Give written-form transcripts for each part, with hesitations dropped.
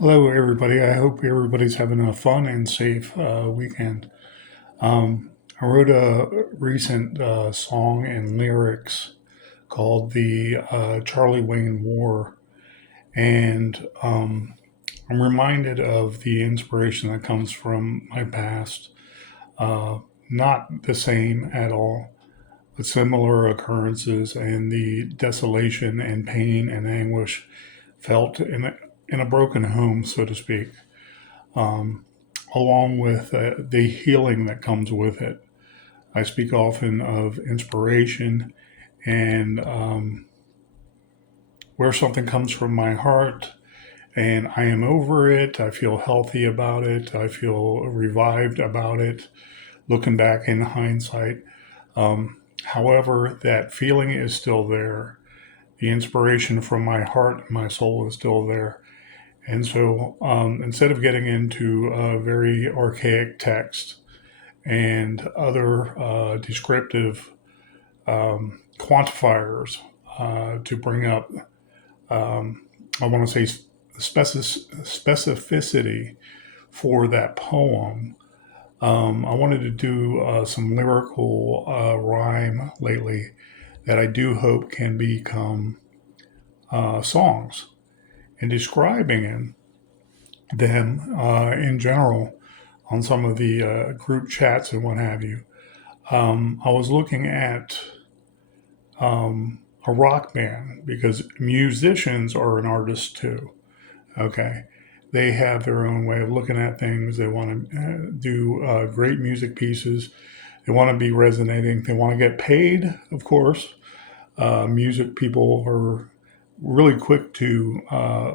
Hello, everybody. I hope everybody's having a fun and safe weekend. I wrote a recent song and lyrics called the Charlie Wain War, and I'm reminded of the inspiration that comes from my past. Uh, Not the same at all, but similar occurrences and the desolation and pain and anguish felt in a broken home, so to speak. um, Along with the healing that comes with it. I speak often of inspiration and where something comes from my heart and I am over it. I feel healthy about it. I feel revived about it, looking back in hindsight. However, that feeling is still there. The inspiration from my heart and my soul is still there. And so instead of getting into very archaic text, and other descriptive quantifiers to bring up, um, I want to say, specificity for that poem. I wanted to do some lyrical rhyme lately that I do hope can become songs and describing them in general on some of the group chats and what have you. I was looking at a rock band because musicians are an artist too. Okay. They have their own way of looking at things. They want to do great music pieces. They want to be resonating. They want to get paid, of course. Music people are really quick to, I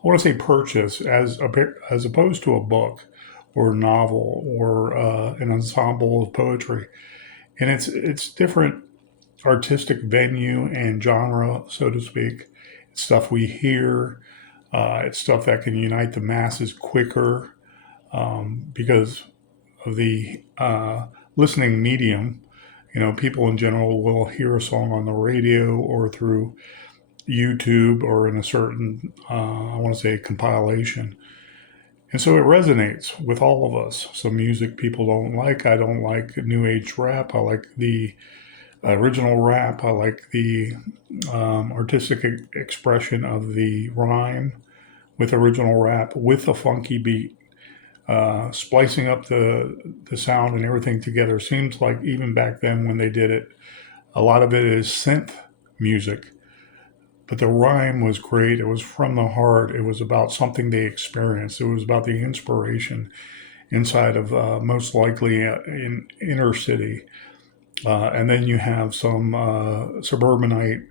want to say, purchase as opposed to a book or a novel or an ensemble of poetry. And it's different artistic venue and genre, so to speak. It's stuff we hear. It's stuff that can unite the masses quicker because of the listening medium. You know, people in general will hear a song on the radio or through YouTube or in a certain, I want to say, compilation. And so it resonates with all of us. Some music people don't like. I don't like new age rap. I like the original rap. I like the artistic expression of the rhyme with original rap with a funky beat. Splicing up the sound and everything together seems like even back then when they did it, a lot of it is synth music, but the rhyme was great. It was from the heart. It was about something they experienced. It was about the inspiration inside of most likely in inner city. And then you have some suburbanite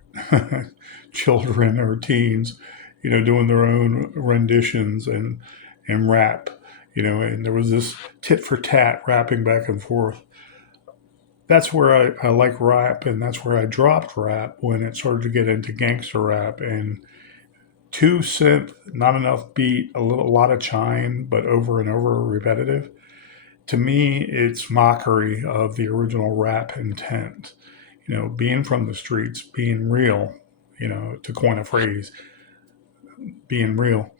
children or teens, you know, doing their own renditions and rap, you know, and there was this tit for tat rapping back and forth. That's where I like rap, and that's where I dropped rap when it started to get into gangster rap and too synth, not enough beat, a lot of chime, but over and over repetitive. To me, it's mockery of the original rap intent. You know, being from the streets, being real, you know, to coin a phrase, being real.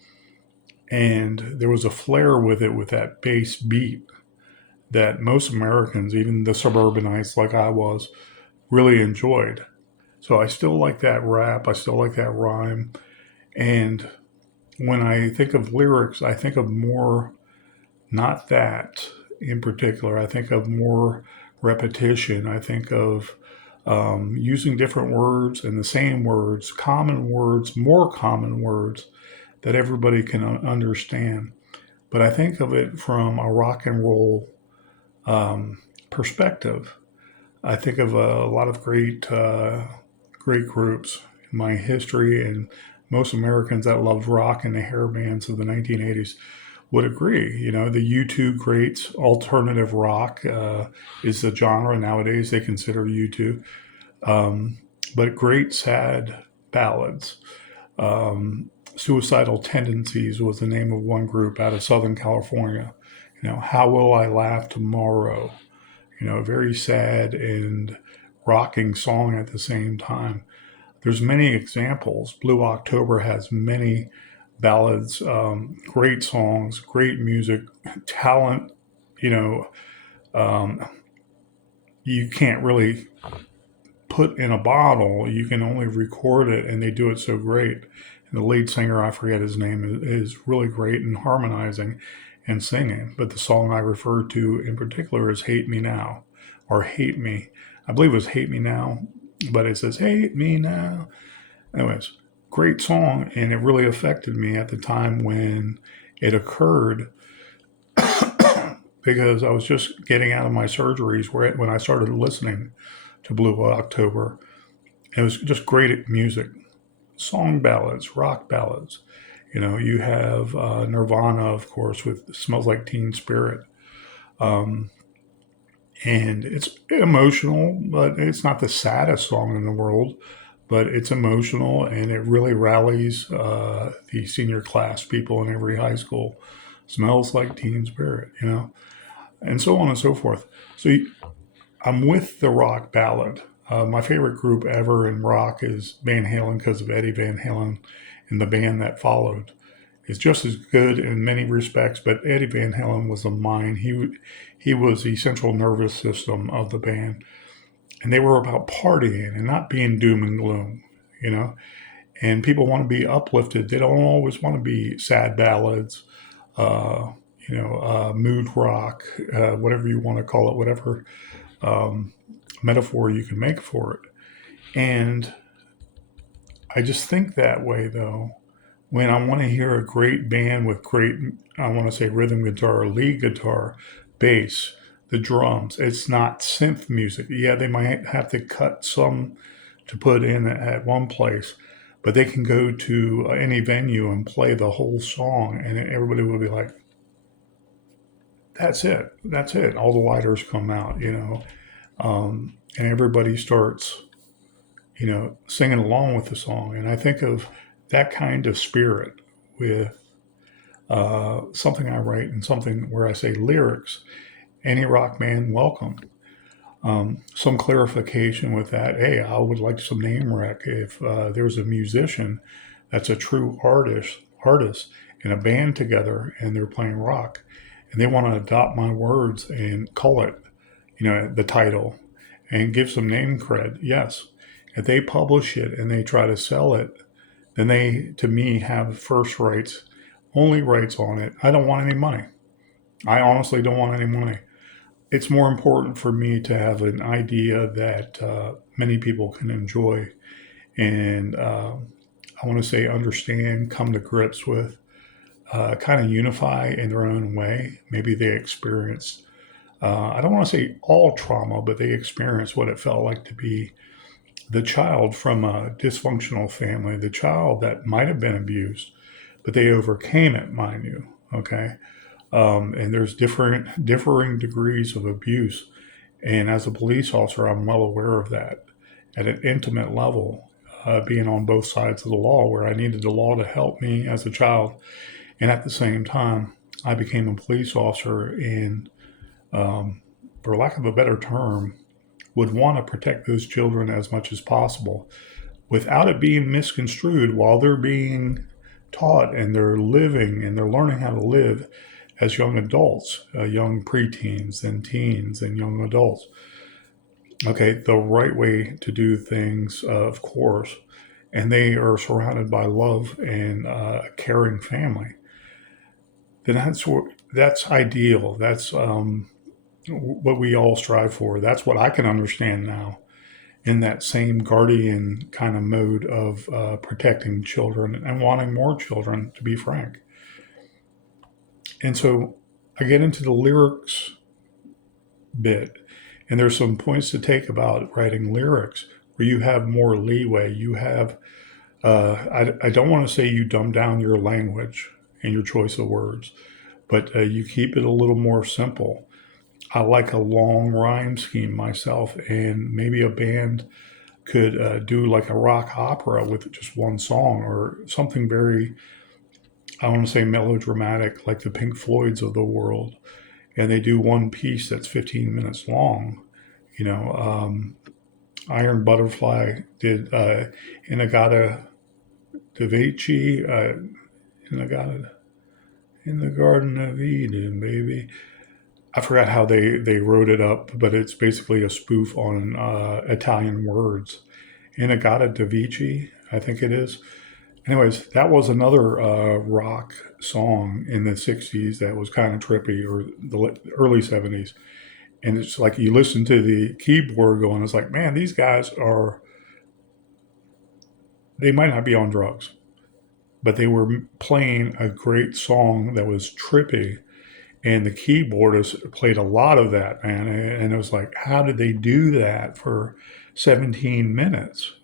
And there was a flair with it with that bass beat that most Americans, even the suburbanites like I was, really enjoyed. So I still like that rap. I still like that rhyme. And when I think of lyrics, I think of more, not that in particular. I think of more repetition. I think of using different words and the same words, common words, more common words that everybody can understand. But I think of it from a rock and roll perspective. I think of a lot of great groups in my history, and most Americans that loved rock and the hair bands of the 1980s would agree. You know, the U2 greats, alternative rock is the genre nowadays they consider U2, but great sad ballads. Suicidal Tendencies was the name of one group out of Southern California. You know, How Will I Laugh Tomorrow? You know, a very sad and rocking song at the same time. There's many examples. Blue October has many ballads, great songs, great music, talent. You know, um, you can't really put in a bottle. You can only record it, and they do it so great. And the lead singer, I forget his name, is really great in harmonizing and singing. But the song I refer to in particular is "Hate Me Now" or "Hate Me." I believe it was "Hate Me Now," but it says "Hate Me Now." Anyways, great song, and it really affected me at the time when it occurred because I was just getting out of my surgeries when I started listening to Blue October. It was just great music, song ballads, rock ballads. You know, you have Nirvana, of course, with "Smells Like Teen Spirit," um, and it's emotional, but it's not the saddest song in the world. But it's emotional, and it really rallies the senior class people in every high school. Smells like Teen Spirit, you know, and so on and so forth. So I'm with the rock ballad. My favorite group ever in rock is Van Halen because of Eddie Van Halen and the band that followed. It's just as good in many respects, but Eddie Van Halen was the mind. He was the central nervous system of the band, and they were about partying and not being doom and gloom, you know. And people want to be uplifted. They don't always want to be sad ballads, uh, mood rock, whatever you want to call it, whatever um, metaphor you can make for it. And I just think that way, though, when I want to hear a great band with great, I want to say rhythm guitar, lead guitar, bass, the drums. It's not synth music. Yeah, they might have to cut some to put in at one place, but they can go to any venue and play the whole song, and everybody will be like, "That's it, that's it." All the lighters come out, and everybody starts, singing along with the song. And I think of that kind of spirit with something I write and something where I say lyrics. Any rock band, welcome. Some clarification with that. Hey, I would like some name rec if there's a musician that's a true artist in a band together and they're playing rock, and they want to adopt my words and call it, the title, and give some name cred. Yes, if they publish it and they try to sell it, then they, to me, have first rights, only rights on it. I don't want any money. I honestly don't want any money. It's more important for me to have an idea that many people can enjoy and I want to say understand, come to grips with, kind of unify in their own way. Maybe they experienced, I don't want to say all trauma, but they experienced what it felt like to be the child from a dysfunctional family, the child that might have been abused, but they overcame it, mind you. Okay. And there's differing degrees of abuse. And as a police officer, I'm well aware of that at an intimate level, being on both sides of the law, where I needed the law to help me as a child. And at the same time, I became a police officer and, for lack of a better term, would want to protect those children as much as possible without it being misconstrued while they're being taught and they're living and they're learning how to live as young adults, young preteens and teens and young adults. Okay, the right way to do things, of course, and they are surrounded by love and a caring family. Then that's ideal. That's what we all strive for. That's what I can understand now in that same guardian kind of mode of protecting children and wanting more children, to be frank. And so I get into the lyrics bit, and there's some points to take about writing lyrics where you have more leeway. You have, I don't want to say you dumb down your language and your choice of words, but you keep it a little more simple. I like a long rhyme scheme myself, and maybe a band could do like a rock opera with just one song or something very, I want to say melodramatic, like the Pink Floyds of the world. And they do one piece that's 15 minutes long. You know, Iron Butterfly did Inagata Devici, in the Garden of Eden, baby. I forgot how they wrote it up, but it's basically a spoof on Italian words. Inagata da Vici, I think it is. Anyways, that was another rock song in the 60s that was kind of trippy, or the early 70s. And it's like you listen to the keyboard going, it's like, man, these guys are, they might not be on drugs, but they were playing a great song that was trippy. And the keyboardist played a lot of that, man. And it was like, how did they do that for 17 minutes?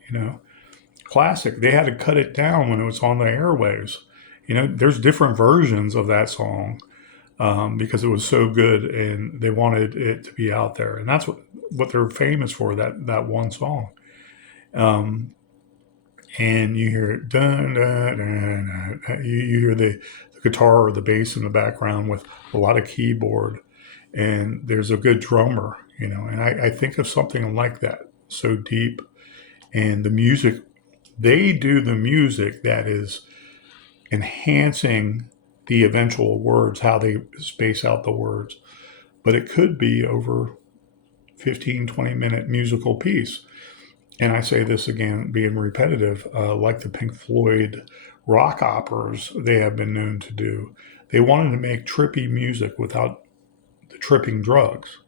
Classic. They had to cut it down when it was on the airwaves. There's different versions of that song because it was so good and they wanted it to be out there. And that's what they're famous for, that one song. And you hear it, dun, dun, dun, dun. You hear the guitar or the bass in the background with a lot of keyboard. And there's a good drummer, and I think of something like that, so deep. And the music, they do the music that is enhancing the eventual words, how they space out the words. But it could be over 15, 20-minute musical piece. And I say this again, being repetitive, like the Pink Floyd rock operas they have been known to do. They wanted to make trippy music without the tripping drugs.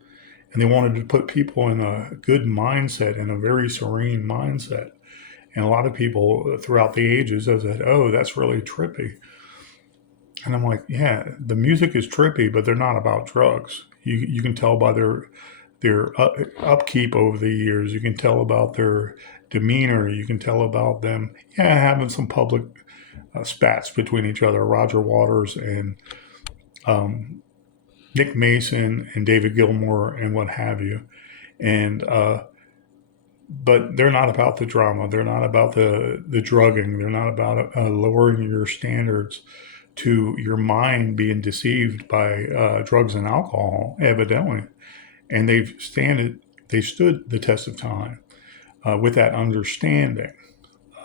And they wanted to put people in a good mindset, in a very serene mindset. And a lot of people throughout the ages have said, oh, that's really trippy. And I'm like, yeah, the music is trippy, but they're not about drugs. You can tell by their upkeep over the years. You can tell about their demeanor. You can tell about them, having some public spats between each other. Roger Waters and Nick Mason and David Gilmour and what have you. And but they're not about the drama. They're not about the drugging. They're not about lowering your standards to your mind being deceived by drugs and alcohol, evidently. And they stood the test of time with that understanding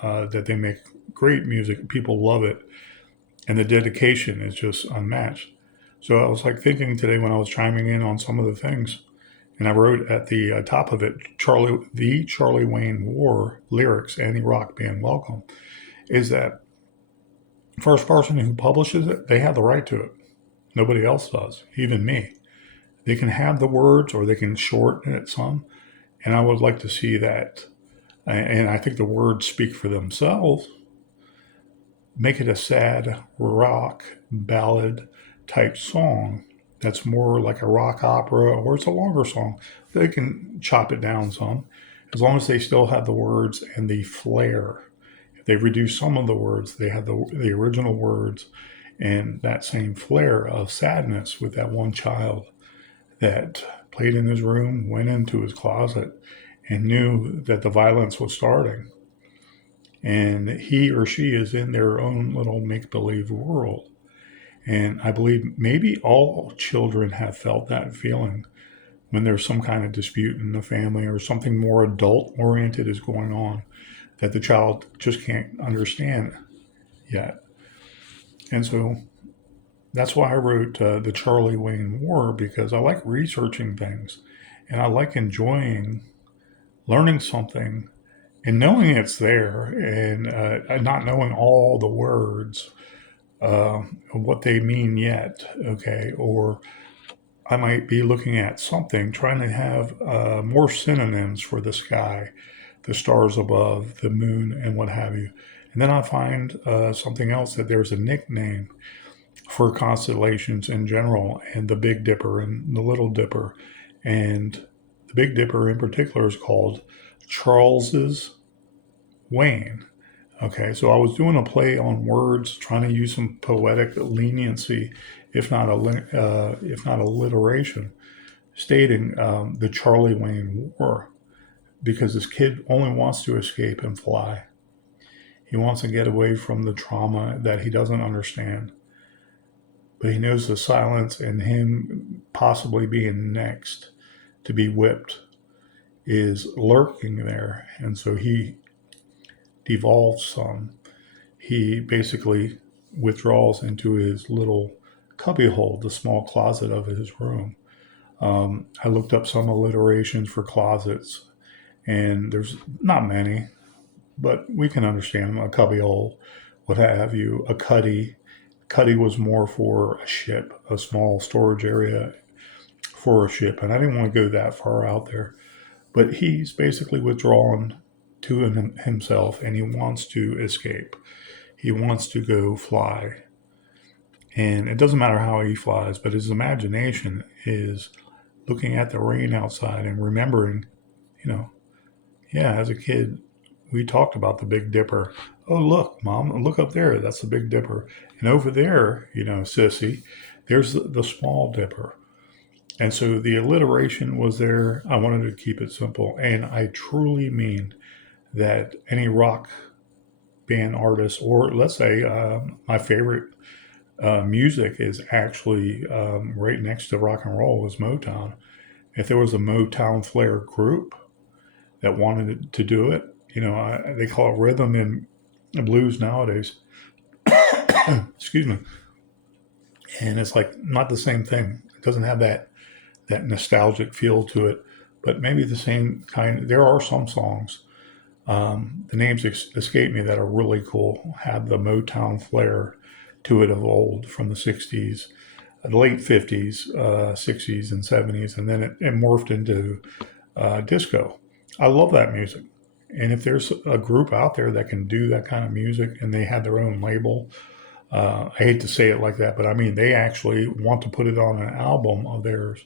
that they make great music. People love it. And the dedication is just unmatched. So I was like thinking today when I was chiming in on some of the things, and I wrote at the top of it, the Charlie Wain War lyrics, any rock band welcome, is that first person who publishes it, they have the right to it. Nobody else does, even me. They can have the words or they can shorten it some. And I would like to see that. And I think the words speak for themselves. Make it a sad rock ballad type song that's more like a rock opera, or it's a longer song. They can chop it down some, as long as they still have the words and the flair. If they reduce some of the words, they have the original words and that same flair of sadness with that one child that played in his room, went into his closet, and knew that the violence was starting. And he or she is in their own little make-believe world. And I believe maybe all children have felt that feeling when there's some kind of dispute in the family or something more adult-oriented is going on that the child just can't understand yet. And so that's why I wrote the Charlie Wain War, because I like researching things and I like enjoying learning something and knowing it's there and not knowing all the words, what they mean yet, okay? Or I might be looking at something, trying to have more synonyms for the sky, the stars above, the moon, and what have you. And then I find something else, that there's a nickname for constellations in general, and the Big Dipper and the Little Dipper. And the Big Dipper in particular is called Charles's Wain. Okay, so I was doing a play on words, trying to use some poetic leniency, if not alliteration, stating the Charlie Wain War, because this kid only wants to escape and fly. He wants to get away from the trauma that he doesn't understand, but he knows the silence and him possibly being next to be whipped is lurking there, and so he devolves some. He basically withdrawals into his little cubbyhole, the small closet of his room. I looked up some alliterations for closets, and there's not many, but we can understand them. A cubbyhole, what have you, a cuddy. Cuddy was more for a ship, a small storage area for a ship, and I didn't want to go that far out there. But he's basically withdrawn to himself, and he wants to escape. He wants to go fly. And it doesn't matter how he flies, but his imagination is looking at the rain outside and remembering, you know, yeah, as a kid, we talked about the Big Dipper. Oh, look, Mom, look up there. That's the Big Dipper. And over there, sissy, there's the Small Dipper. And so the alliteration was there. I wanted to keep it simple. And I truly mean that any rock band artist, or let's say my favorite music is actually right next to rock and roll is Motown. If there was a Motown flair group that wanted to do it, they call it rhythm and blues nowadays. Excuse me. And it's like not the same thing. It doesn't have that nostalgic feel to it, but maybe the same kind. There are some songs, the names escape me, that are really cool, have the Motown flair to it of old from the 60s, the late 50s, 60s, and 70s, and then it morphed into disco. I love that music. And if there's a group out there that can do that kind of music and they have their own label, I hate to say it like that, but I mean, they actually want to put it on an album of theirs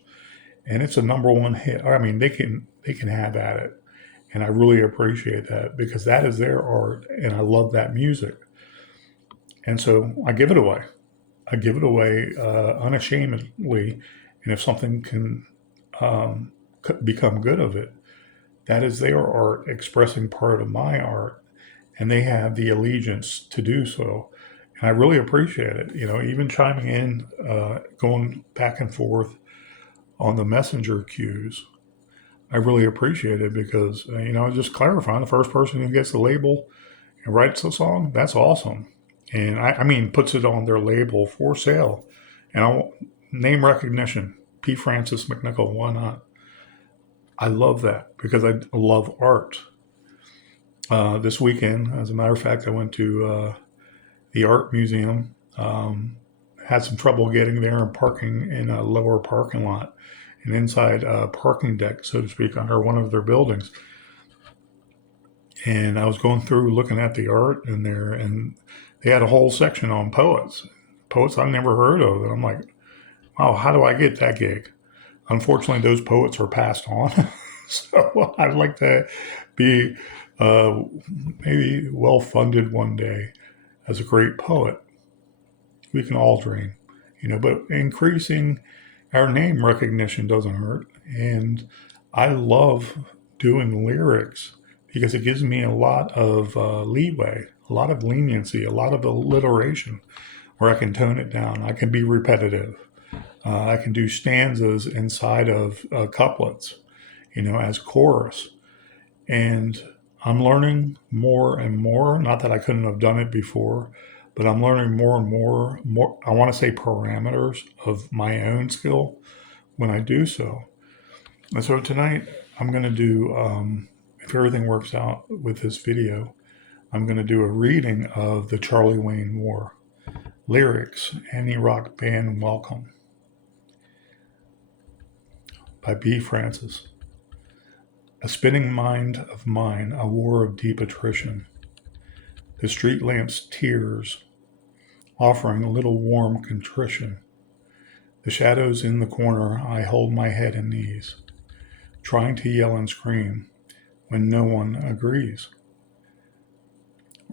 and it's a number one hit. I mean, they can have at it. And I really appreciate that because that is their art and I love that music. And so I give it away. I give it away unashamedly. And if something can become good of it, that is their art expressing part of my art. And they have the allegiance to do so. And I really appreciate it. Even chiming in, going back and forth on the messenger cues, I really appreciate it because, just clarifying, the first person who gets the label and writes the song, that's awesome. And I mean, puts it on their label for sale. And name recognition, P. Francis McNichol, why not? I love that because I love art. This weekend, as a matter of fact, I went to the art museum. Had some trouble getting there and parking in a lower parking lot, an inside parking deck, so to speak, under one of their buildings. And I was going through looking at the art in there, and they had a whole section on poets I've never heard of. And I'm like, wow, how do I get that gig? Unfortunately, those poets are passed on. So I'd like to be maybe well-funded one day as a great poet. We can all dream, but increasing our name recognition doesn't hurt. And I love doing lyrics because it gives me a lot of leeway, a lot of leniency, a lot of alliteration where I can tone it down. I can be repetitive. I can do stanzas inside of couplets, as chorus. And I'm learning more and more, not that I couldn't have done it before, but I'm learning more and more, I want to say parameters of my own skill when I do so. And so tonight I'm going to do, if everything works out with this video, I'm going to do a reading of the Charlie Wain War. Lyrics, Any Rock Band Welcome, by B. Francis. A spinning mind of mine, a war of deep attrition. The street lamp's tears, offering a little warm contrition. The shadows in the corner, I hold my head and knees, trying to yell and scream when no one agrees.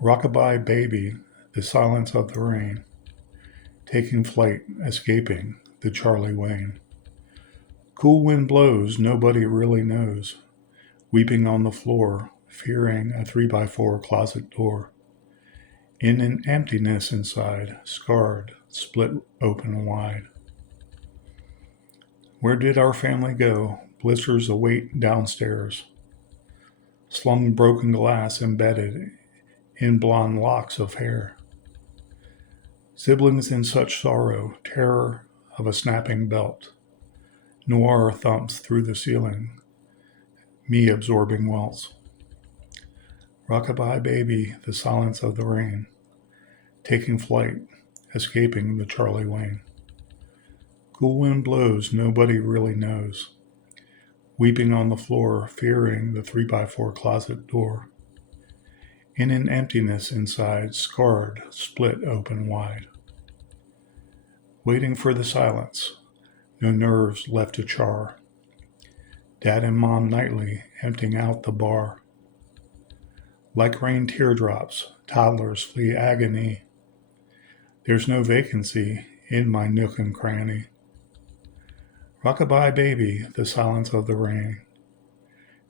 Rockabye baby, the silence of the rain, taking flight, escaping the Charlie Wain. Cool wind blows, nobody really knows, weeping on the floor, fearing a 3x4 closet door. In an emptiness inside, scarred, split open wide. Where did our family go? Blisters await downstairs. Slung broken glass embedded in blonde locks of hair. Siblings in such sorrow, terror of a snapping belt. Noir thumps through the ceiling, me absorbing welts. Rockabye baby, the silence of the rain. Taking flight, escaping the Charlie Wain. Cool wind blows, nobody really knows. Weeping on the floor, fearing the 3x4 closet door. In an emptiness inside, scarred, split open wide. Waiting for the silence, no nerves left to char. Dad and Mom nightly emptying out the bar. Like rain teardrops, toddlers flee agony. There's no vacancy in my nook and cranny. Rockabye baby, the silence of the rain.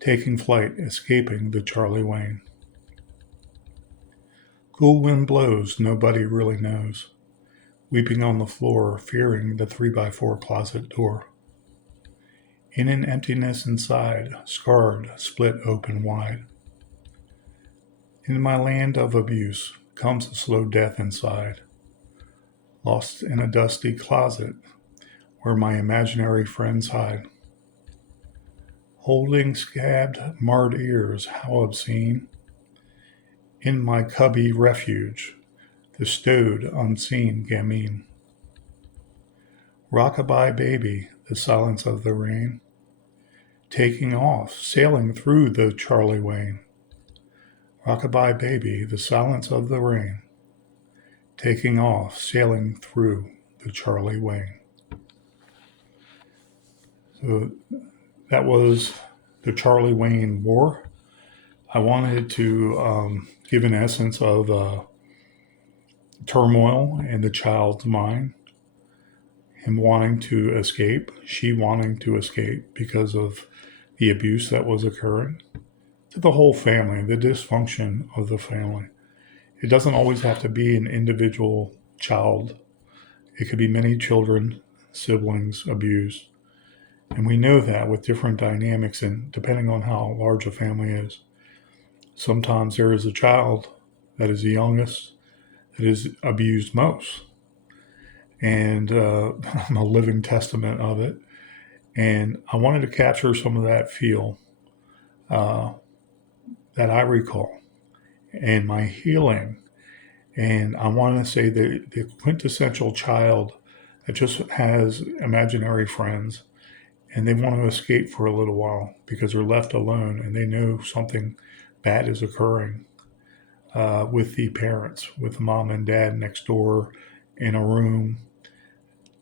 Taking flight, escaping the Charlie Wain. Cool wind blows, nobody really knows. Weeping on the floor, fearing the 3x4 closet door. In an emptiness inside, scarred, split open wide. In my land of abuse comes a slow death inside. Lost in a dusty closet where my imaginary friends hide. Holding scabbed, marred ears, how obscene. In my cubby refuge, the stowed, unseen gamine. Rockabye baby, the silence of the rain. Taking off, sailing through the Charlie Wain. Rockabye baby, the silence of the rain. Taking off, sailing through the Charlie Wain. So that was the Charlie Wain War. I wanted to give an essence of turmoil in the child's mind. Him wanting to escape, she wanting to escape because of the abuse that was occurring. To the whole family, the dysfunction of the family. It doesn't always have to be an individual child. It could be many children, siblings abused. And we know that with different dynamics and depending on how large a family is. Sometimes there is a child that is the youngest that is abused most. And I'm a living testament of it. And I wanted to capture some of that feel that I recall and my healing. And I want to say the quintessential child that just has imaginary friends and they want to escape for a little while because they're left alone and they know something bad is occurring with the parents, with mom and dad next door in a room,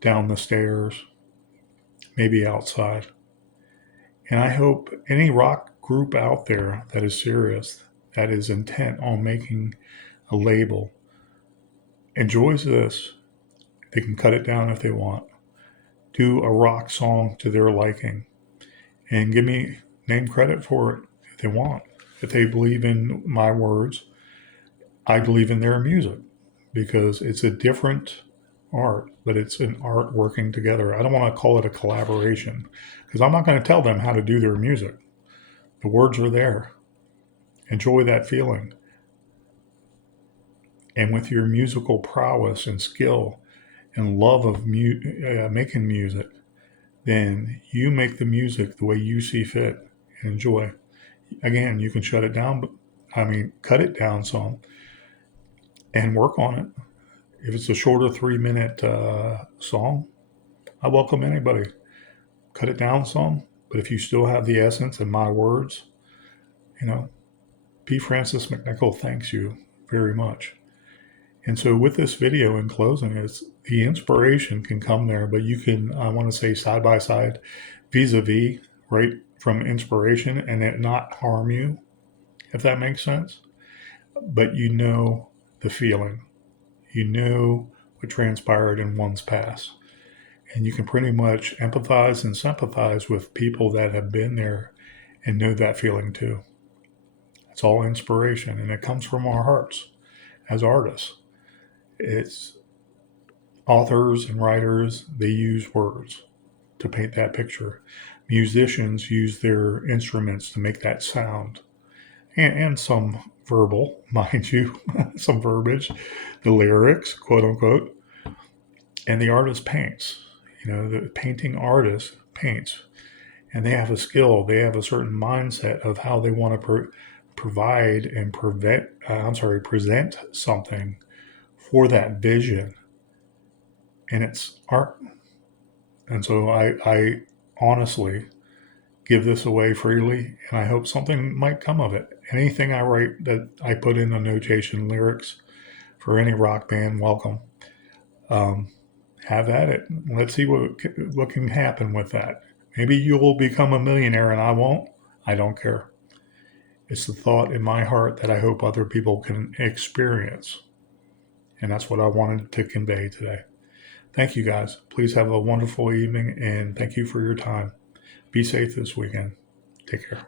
down the stairs, maybe outside. And I hope any rock group out there that is serious, that is intent on making a label, enjoys this. They can cut it down if they want. Do a rock song to their liking and give me name credit for it if they want. If they believe in my words, I believe in their music because it's a different art, but it's an art working together. I don't want to call it a collaboration because I'm not going to tell them how to do their music. The words are there. Enjoy that feeling. And with your musical prowess and skill and love of making music, then you make the music the way you see fit and enjoy. Again, you can shut it down, cut it down some and work on it. If it's a shorter 3-minute song, I welcome anybody. Cut it down some, but if you still have the essence and my words, P. Francis McNichol thanks you very much. And so with this video in closing, is the inspiration can come there, but you can, I want to say side by side, vis-a-vis, right, from inspiration and it not harm you, if that makes sense. But you know the feeling. You know what transpired in one's past. And you can pretty much empathize and sympathize with people that have been there and know that feeling too. It's all inspiration and it comes from our hearts as artists. It's authors and writers, they use words to paint that picture. Musicians use their instruments to make that sound. And some verbal, mind you, some verbiage, the lyrics, quote unquote. And the artist paints. The painting artist paints, and they have a skill. They have a certain mindset of how they want to provide and present something for that vision, and it's art. And so I honestly give this away freely, and I hope something might come of it. Anything I write that I put in the notation lyrics for any rock band, welcome. Have at it. Let's see what can happen with that. Maybe you'll become a millionaire and I won't. I don't care. It's the thought in my heart that I hope other people can experience. And that's what I wanted to convey today. Thank you guys. Please have a wonderful evening and thank you for your time. Be safe this weekend. Take care.